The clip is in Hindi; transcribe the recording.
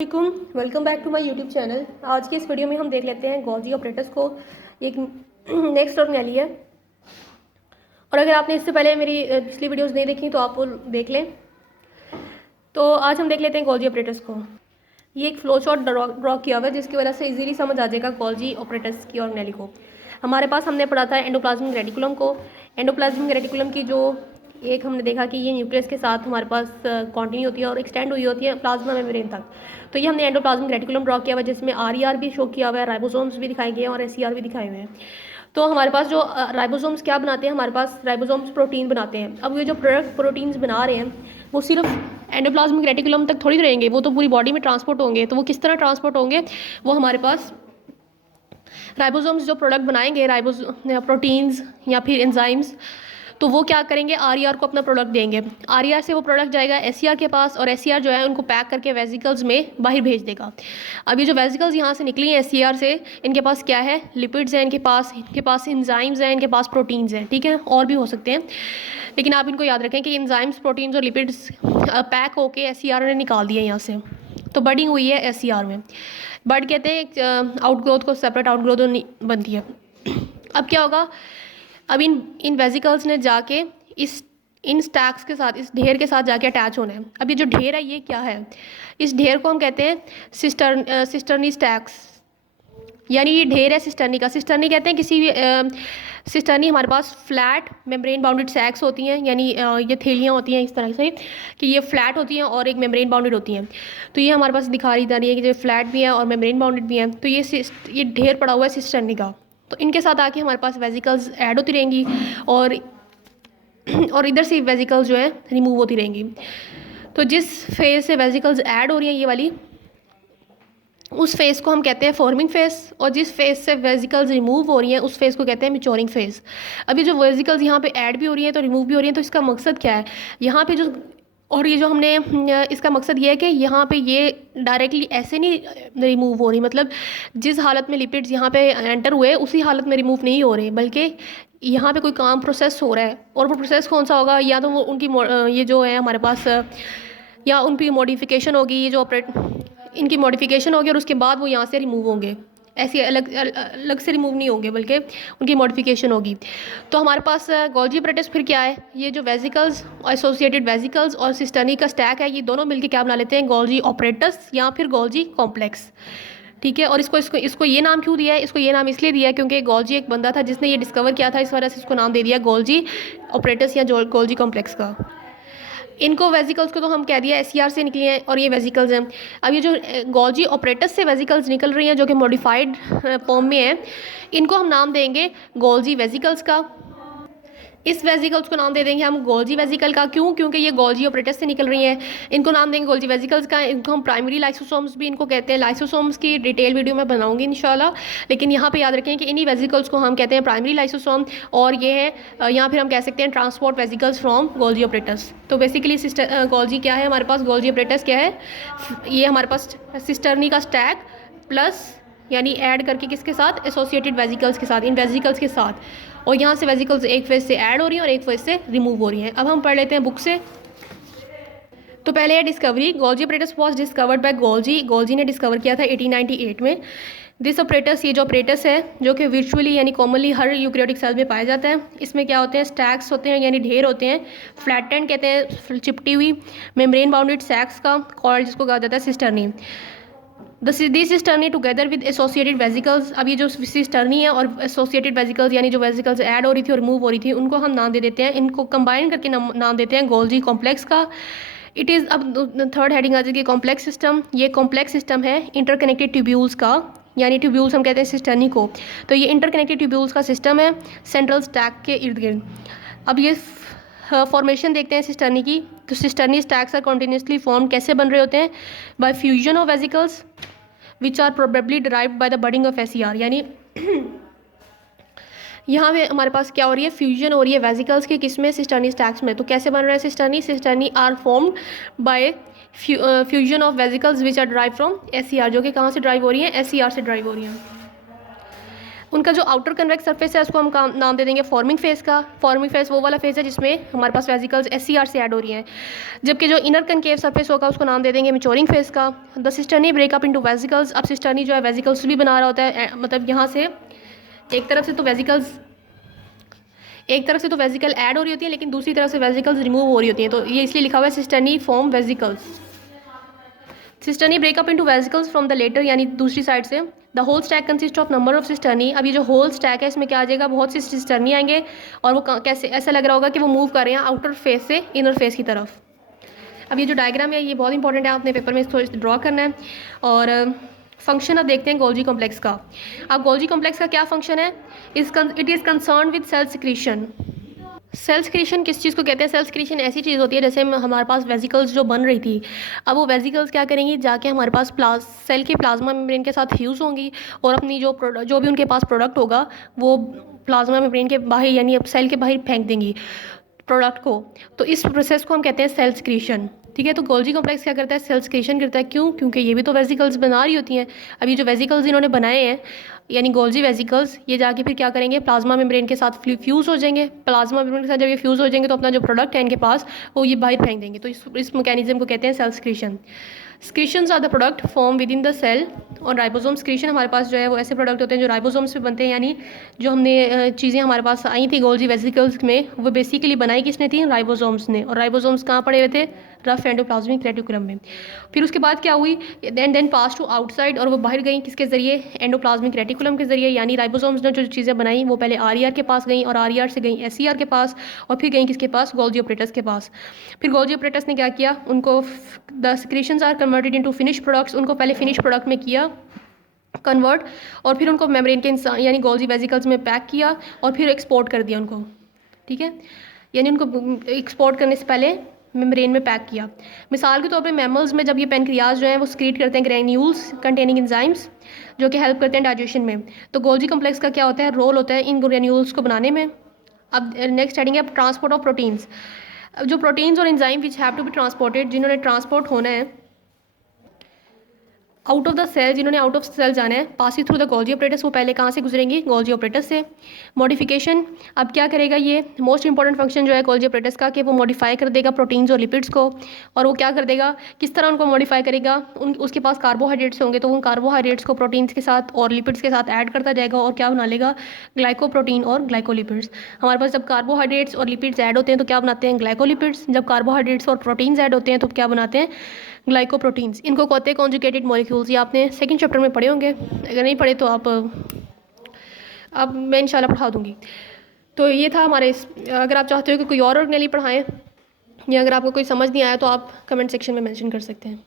Welcome back to my YouTube channel. आज की इस वीडियो में हम देख लेते हैं गोल्जी ऑपरेटर्स को। एक नेक्स्ट टर्मिनली है, और अगर आपने इससे पहले मेरी पिछली वीडियोस नहीं देखी तो आप वो देख लें। तो आज हम देख लेते हैं गोल्जी ऑपरेटर्स को। ये एक फ्लो चार्ट ड्रॉ किया हुआ है जिसकी वजह से इजीली समझ आ जाएगा गोल्जी ऑपरेटर्स की ऑर्गेनेली को। हमारे पास हमने पढ़ा था एंडोप्लाज्मिक रेटिकुलम को। एंडोप्लाज्मिक रेटिकुलम की जो एक हमने देखा कि ये न्यूक्लियस के साथ हमारे पास कॉन्टिन्यू होती है और एक्सटेंड हुई होती है प्लाज्मा मेम्ब्रेन तक। तो ये हमने एंडोप्लाज्मिक रेटिकुलम ड्रॉ किया हुआ है जिसमें आर भी शो किया हुआ है, राइबोसोम्स भी दिखाए गए हैं और एस भी दिखाए हुए हैं। तो हमारे पास जो राइबोसोम्स क्या बनाते हैं, हमारे पास राइबोसोम्स प्रोटीन बनाते हैं। अब ये जो प्रोडक्ट प्रोटीन्स बना रहे हैं वो सिर्फ एंडोप्लाज्मिक रेटिकुलम तक थोड़ी रहेंगे, वो तो पूरी बॉडी में ट्रांसपोर्ट होंगे। तो वो किस तरह ट्रांसपोर्ट होंगे, वो हमारे पास राइबोसोम्स जो प्रोडक्ट बनाएंगे, प्रोटीन्स या फिर एंजाइम्स, तो वो क्या करेंगे, आर को अपना प्रोडक्ट देंगे। आर से वो प्रोडक्ट जाएगा एस के पास, और एस जो है उनको पैक करके वेजिकल्स में बाहर भेज देगा। अब ये जो वेजिकल्स यहाँ से निकली हैं एस से, इनके पास क्या है, लिपिड्स हैं इनके पास एंजाइम्स हैं, इनके पास प्रोटीन्स हैं, ठीक है, और भी हो सकते हैं। लेकिन आप इनको याद रखें कि एंजाइम्स, प्रोटीन्स और लिपिड्स पैक होके एस ने निकाल दिए यहाँ से। तो बडिंग हुई है एस में। बड कहते हैं आउटग्रोथ को, सेपरेट आउटग्रोथ बनती है। अब क्या होगा, अब इन वेजिकल्स ने जाके इन स्टैक्स के साथ, इस ढेर के साथ जाके अटैच होना है। अब ये जो ढेर है ये क्या है, इस ढेर को हम कहते हैं सिस्टर्नी स्टैक्स, यानी ये ढेर है सिस्टर्नी का। सिस्टर्नी कहते हैं किसी भी सिस्टर्नी हमारे पास फ्लैट मेम्ब्रेन बाउंडेड सैक्स होती हैं, यानी ये थैलियाँ होती हैं इस तरह से कि ये फ्लैट होती हैं और एक मेम्ब्रेन बाउंडेड होती हैं। तो ये हमारे पास दिखा रही है कि जो फ्लैट भी है और मेम्ब्रेन बाउंडेड भी हैं। तो ये ढेर पड़ा हुआ है सिस्टर्नी का। तो इनके साथ आके हमारे पास वेजिकल्स ऐड होती रहेंगी और इधर से वेजिकल्स जो है रिमूव होती रहेंगी। तो जिस फेज से वेजिकल्स ऐड हो रही हैं ये वाली, उस फेज़ को हम कहते हैं फॉर्मिंग फेज़, और जिस फेज़ से वेजिकल्स रिमूव हो रही हैं उस फेज़ को कहते हैं मैच्योरिंग फेज़। अभी जो वेजिकल्स यहाँ पे ऐड भी हो रही हैं तो रिमूव भी हो रही हैं, तो इसका मकसद क्या है यहाँ पे जो, और ये जो हमने इसका मकसद ये है कि यहाँ पे ये डायरेक्टली ऐसे नहीं रिमूव हो रही, मतलब जिस हालत में लिपिड्स यहाँ पे एंटर हुए उसी हालत में रिमूव नहीं हो रहे, बल्कि यहाँ पे कोई काम प्रोसेस हो रहा है। और वो प्रोसेस कौन सा होगा, या तो वो उनकी ये जो है हमारे पास, या उनकी मॉडिफिकेशन होगी, ये जो इनकी मॉडिफिकेशन होगी और उसके बाद वो यहाँ से रिमूव होंगे। ऐसे अलग से रिमूव नहीं होंगे बल्कि उनकी मॉडिफिकेशन होगी। तो हमारे पास गोल्जी ऑपरेटर्स फिर क्या है, ये जो वेजिकल्स, एसोसिएटेड वेजिकल्स और सिस्टर्नी का स्टैक है, ये दोनों मिलकर क्या बना लेते हैं, गोल्जी ऑपरेटर्स या फिर गोल्जी कॉम्प्लेक्स, ठीक है। और इसको ये नाम क्यों दिया है, इसको ये नाम इसलिए दिया है क्योंकि गोल्जी एक बंदा था जिसने ये डिस्कवर किया था, इस वजह से इसको नाम दे दिया गोल्जी ऑपरेटर्स या गोल्जी कॉम्प्लेक्स का। इनको वेजिकल्स को तो हम कह दिया एस से निकली हैं और ये वेजिकल्स हैं। अब ये जो गोल्जी ऑपरेटर्स से वेजिकल्स निकल रही हैं जो कि मॉडिफाइड फॉर्म में है, इनको हम नाम देंगे गोल्जी वेजिकल्स का। इस वेजिकल्स को नाम दे देंगे हम गोल्जी वेजिकल का। क्यों, क्योंकि ये गोल्जी ऑपरेटर्स से निकल रही हैं, इनको नाम देंगे गोल्जी वेजिकल्स का। इनको हम प्राइमरी लाइसोसोम्स भी इनको कहते हैं। लाइसोसोम्स की डिटेल वीडियो मैं बनाऊंगी इंशाल्लाह, लेकिन यहाँ पे याद रखें कि इन्हीं वेजिकल्स को हम कहते हैं प्राइमरी लाइसोसोम, और ये है या फिर हम कह सकते हैं transport vesicles from Golgi operators. तो बेसिकली गोल्जी क्या है हमारे पास, गोल्जी ऑपरेटर्स क्या है, ये हमारे पास सिस्टर्नी का स्टैक प्लस यानी ऐड करके किसके साथ, एसोसिएटेड वेजिकल्स के साथ, इन वेजिकल्स के साथ, और यहाँ से वेजिकल्स एक फेज से ऐड हो रही हैं और एक फेज से रिमूव हो रही हैं। अब हम पढ़ लेते हैं बुक से। तो पहले है discovery. Golgi operators was discovered by Golgi. Golgi ने डिस्कवर किया था 1898 में। दिस ऑपरेटर्स, ये जो ऑपरेटर्स है जो कि वर्चुअली यानी कॉमनली हर यूकैरियोटिक सेल में पाया जाता है। इसमें क्या होते हैं, स्टैक्स होते हैं यानी ढेर होते हैं, फ्लैटेंड कहते हैं चिपटी हुई, मेम्ब्रेन बाउंडेड सैक्स का कॉर्ड जिसको कहा जाता है cisternae. This cisternae together with associated vesicles. अब ये जो सिस्टर्नी है और एसोसिएटेड वेजिकल्स यानी जो वेजिकल्स ऐड हो रही थी और रिमूव हो रही थी, उनको हम नाम दे देते हैं, इनको कंबाइन करके नाम देते हैं गोल्जी कॉम्प्लेक्स का। इट इज़, अब थर्ड हेडिंग आ जाएगी कॉम्प्लेक्स सिस्टम। ये कॉम्प्लेक्स सिस्टम है इंटरकनेक्टेड ट्यूब्यूल्स का, यानी ट्यूब्यूल्स हम कहते हैं सिस्टर्नी को। तो ये इंटरकनेक्टेड ट्यूब्यूल्स का सिस्टम है सेंट्रल स्टैक के इर्द गिर्द। अब ये फॉर्मेशन देखते हैं सिस्टर्नी की। तो cisternae stacks are continuously form कैसे बन रहे होते हैं, by fusion of vesicles which are probably derived by the budding of S यानी यहाँ पे हमारे पास क्या हो रही है, फ्यूजन हो रही है वेजिकल्स के, किसमें, सिस्टर्नी स्टैक्स में। तो कैसे बन रहा है cisternae are formed by fusion of vesicles which are drive from S जो कि कहाँ से ड्राइव हो रही है, एस से ड्राइव हो रही है। उनका जो आउटर कन्वेक्स सरफेस है उसको हम नाम दे देंगे फॉर्मिंग फेस का। फॉर्मिंग फेस वो वाला फेस है जिसमें हमारे पास वेजिकल्स SCR से ऐड हो रही हैं, जबकि जो इनर कनकेव सरफेस होगा उसको नाम दे देंगे मैच्योरिंग फेस का। The cisternae breakup into vesicles. अब सिस्टर्नी जो है वेजिकल्स भी बना रहा होता है, मतलब यहाँ से एक तरफ से तो वेजिकल ऐड हो रही होती है, लेकिन दूसरी तरफ से वेजिकल्स रिमूव हो रही होती हैं, तो ये इसलिए लिखा हुआ है cisternae form vesicles. Cisternae breakup into vesicles from the latter, यानी दूसरी साइड से। The whole stack consist of number of cisternae. अब ये जो होल स्टैक है इसमें क्या आ जाएगा, बहुत सी सिस्टर्नी आएंगे और वो कैसे ऐसा लग रहा होगा कि वो मूव कर रहे हैं आउटर फेस से इनर फेस की तरफ। अब ये जो डायग्राम है ये बहुत इंपॉर्टेंट है, आपने पेपर में इसको ड्रॉ करना है। और फंक्शन अब देखते हैं गोल्जी कॉम्प्लेक्स का। अब गोल्जी कॉम्प्लेक्स का क्या फंक्शन है, it is concern with cell secretion. Cell secretion किस चीज़ को कहते हैं, सेल सिक्रीशन ऐसी चीज़ होती है जैसे हमारे पास वेजिकल्स जो बन रही थी, अब वो वेजिकल्स क्या करेंगी, जाके हमारे पास सेल के प्लाज्मा मेम्ब्रेन के साथ फ्यूज़ होंगी और अपनी जो भी उनके पास प्रोडक्ट होगा वो प्लाज्मा मेम्ब्रेन के बाहर यानी अब सेल के बाहर फेंक देंगी प्रोडक्ट को। तो इस प्रोसेस को हम कहते हैं सेल सिक्रीशन। ठीक है, तो गोल्जी कॉम्प्लेक्स क्या करता है, सेल सिक्रीशन करता है। क्यों, क्योंकि ये भी तो वेजिकल्स बना रही होती हैं। अब ये जो वेजिकल्स इन्होंने बनाए हैं यानी गोल्जी वेजिकल्स, ये जाके फिर क्या करेंगे, प्लाज्मा मेम्ब्रेन के साथ फ्यूज़ हो जाएंगे। प्लाज्मा मेम्ब्रेन के साथ जब ये फ्यूज़ हो जाएंगे तो अपना जो प्रोडक्ट है इनके पास वो ये बाहर फेंक देंगे। तो इस मैकेनिज्म को कहते हैं cell secretion. Secretions are the product form within the cell. और राइबोसोम सिक्रीशन हमारे पास जो है वो ऐसे प्रोडक्ट होते हैं जो राइबोसोम्स पे बनते हैं, यानी जो हमने चीज़ें हमारे पास आई थी गोल्जी वेजिकल्स में वो बेसिकली बनाई किसने थी, राइबोसोम्स ने। और राइबोसोम्स कहाँ पड़े हुए थे, रफ एंडोप्लाज्मिक रेटिकुलम में। फिर उसके बाद क्या हुई, देन पास टू आउटसाइड, और वो बाहर गई किसके ज़रिए, एंडोप्लाज्मिक रेटिकुलम के ज़रिए। यानी राइबोसोम्स ने जो चीज़ें बनाई वो पहले RER के पास गई और RER से गई SCR के पास और फिर गई किसके पास, गोल्जी ऑपरेटस के पास। फिर गोल्जी ऑपरेटस ने क्या किया, उनको the secretions are converted into finish products, उनको पहले फिनिश प्रोडक्ट में किया कन्वर्ट और फिर उनको मेम्ब्रेन के यानी गोल्जी वेजिकल्स में पैक किया और फिर एक्सपोर्ट कर दिया उनको। ठीक है, यानी उनको एक्सपोर्ट करने से पहले मेम्ब्रेन में पैक किया। मिसाल के तौर पे मैमल्स में जब ये पेनक्रियाज जो है वो स्क्रीट करते हैं ग्रैन्यूल्स कंटेनिंग एंजाइम्स जो कि हेल्प करते हैं डाइजेशन में। तो गोल्जी कॉम्प्लेक्स का क्या होता है, रोल होता है इन ग्रैन्यूल्स को बनाने में। अब नेक्स्ट हेडिंग है ट्रांसपोर्ट ऑफ प्रोटीन्स। अब जो प्रोटीन्स और enzyme which have to be transported, जिन्होंने ट्रांसपोर्ट होना है आउट ऑफ द सेल, जिन्होंने आउट ऑफ सेल जाना है, passing through the Golgi apparatus, वो पहले कहाँ से गुजरेंगी, गोल्जी ऑपरेटस से। मॉडिफिकेशन, अब क्या करेगा ये मोस्ट इंपॉर्टेंट फंक्शन जो है गोल्जी ऑपरेटस का, कि वो मॉडिफाई कर देगा प्रोटीन्स और लिपिड्स को। और वो क्या कर देगा, किस तरह उनको मॉडिफाई करेगा, उसके पास कार्बोहाइड्रेट्स होंगे तो उन कार्बोहाइड्रेट्स को प्रोटीन्स के साथ और लिपिड्स के साथ ऐड करता जाएगा और क्या बना लेगा, ग्लाइकोप्रोटीन और ग्लाइकोलिपिड्स। हमारे पास जब कार्बोहाइड्रेट्स और लिपिड्स ऐड होते हैं तो क्या बनाते हैं, ग्लाइकोलिपिड्स। जब कार्बोहाइड्रेट्स और प्रोटीन्स ऐड होते हैं तो क्या बनाते हैं, ग्लाइकोप्रोटीन्स। इनको कहते हैं कॉन्जुगेटेड मॉलिक्यूल्स। ये आपने सेकंड चैप्टर में पढ़े होंगे, अगर नहीं पढ़े तो अब मैं इंशाल्लाह पढ़ा दूँगी। तो ये था हमारे अगर आप चाहते हो कि कोई और ऑर्गेनेली पढ़ाएं या अगर आपको कोई समझ नहीं आया तो आप कमेंट सेक्शन में मेंशन कर सकते हैं।